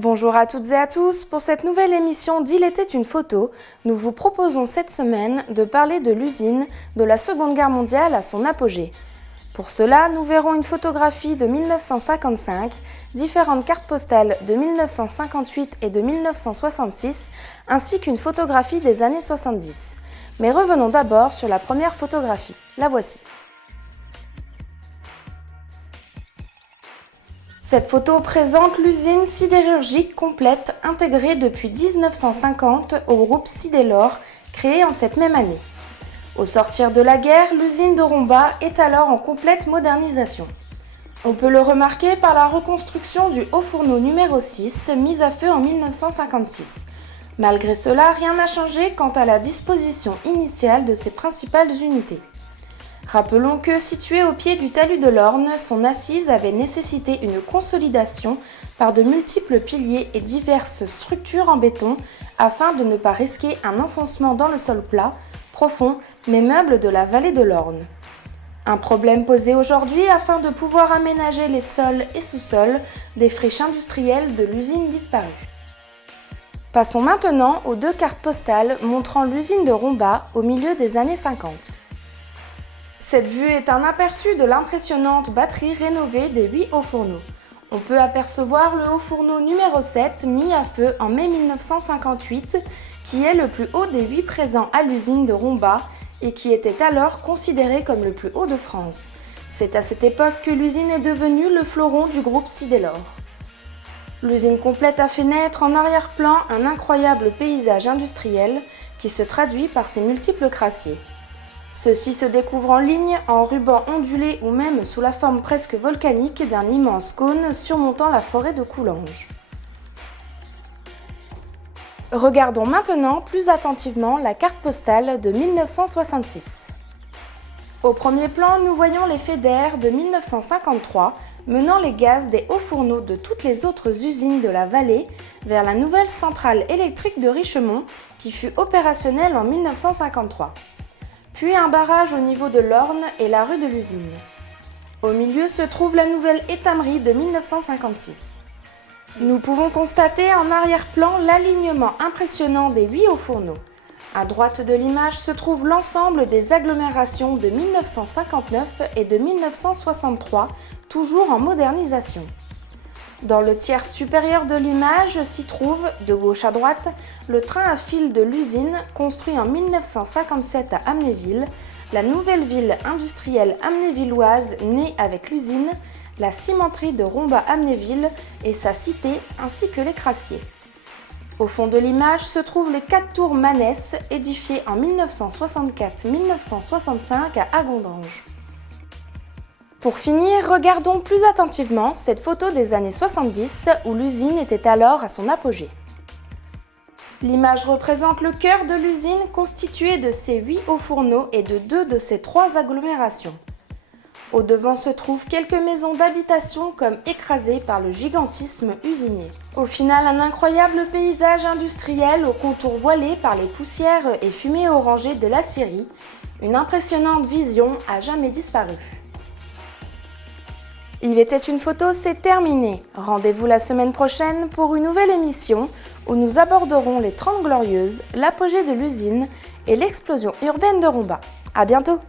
Bonjour à toutes et à tous, pour cette nouvelle émission d'Il était une photo, nous vous proposons cette semaine de parler de l'usine de la Seconde Guerre mondiale à son apogée. Pour cela, nous verrons une photographie de 1955, différentes cartes postales de 1958 et de 1966, ainsi qu'une photographie des années 70. Mais revenons d'abord sur la première photographie, la voici. Cette photo présente l'usine sidérurgique complète intégrée depuis 1950 au groupe Sidélor, créé en cette même année. Au sortir de la guerre, l'usine de Romba est alors en complète modernisation. On peut le remarquer par la reconstruction du haut fourneau numéro 6, mis à feu en 1956. Malgré cela, rien n'a changé quant à la disposition initiale de ses principales unités. Rappelons que, situé au pied du talus de l'Orne, son assise avait nécessité une consolidation par de multiples piliers et diverses structures en béton afin de ne pas risquer un enfoncement dans le sol plat, profond, mais meuble de la vallée de l'Orne. Un problème posé aujourd'hui afin de pouvoir aménager les sols et sous-sols des friches industrielles de l'usine disparue. Passons maintenant aux deux cartes postales montrant l'usine de Romba au milieu des années 50. Cette vue est un aperçu de l'impressionnante batterie rénovée des 8 hauts fourneaux. On peut apercevoir le haut fourneau numéro 7 mis à feu en mai 1958, qui est le plus haut des 8 présents à l'usine de Romba et qui était alors considéré comme le plus haut de France. C'est à cette époque que l'usine est devenue le fleuron du groupe Sidélor. L'usine complète a fait naître en arrière-plan un incroyable paysage industriel qui se traduit par ses multiples crassiers. Ceux-ci se découvrent en ligne, en rubans ondulés ou même sous la forme presque volcanique d'un immense cône surmontant la forêt de Coulanges. Regardons maintenant plus attentivement la carte postale de 1966. Au premier plan, nous voyons les faits d'air de 1953 menant les gaz des hauts fourneaux de toutes les autres usines de la vallée vers la nouvelle centrale électrique de Richemont qui fut opérationnelle en 1953. Puis un barrage au niveau de l'Orne et la rue de l'usine. Au milieu se trouve la nouvelle étamerie de 1956. Nous pouvons constater en arrière-plan l'alignement impressionnant des 8 hauts fourneaux. À droite de l'image se trouve l'ensemble des agglomérations de 1959 et de 1963, toujours en modernisation. Dans le tiers supérieur de l'image s'y trouve, de gauche à droite, le train à fil de l'usine construit en 1957 à Amnéville, la nouvelle ville industrielle amnévilloise née avec l'usine, la cimenterie de Romba-Amnéville et sa cité ainsi que les crassiers. Au fond de l'image se trouvent les 4 tours Manès édifiées en 1964-1965 à Agondange. Pour finir, regardons plus attentivement cette photo des années 70 où l'usine était alors à son apogée. L'image représente le cœur de l'usine constitué de ses 8 hauts fourneaux et de 2 de ses 3 agglomérations. Au devant se trouvent quelques maisons d'habitation comme écrasées par le gigantisme usinier. Au final, un incroyable paysage industriel aux contours voilés par les poussières et fumées orangées de la Syrie, une impressionnante vision à jamais disparue. Il était une photo, c'est terminé. Rendez-vous la semaine prochaine pour une nouvelle émission où nous aborderons les 30 Glorieuses, l'apogée de l'usine et l'explosion urbaine de Romba. À bientôt!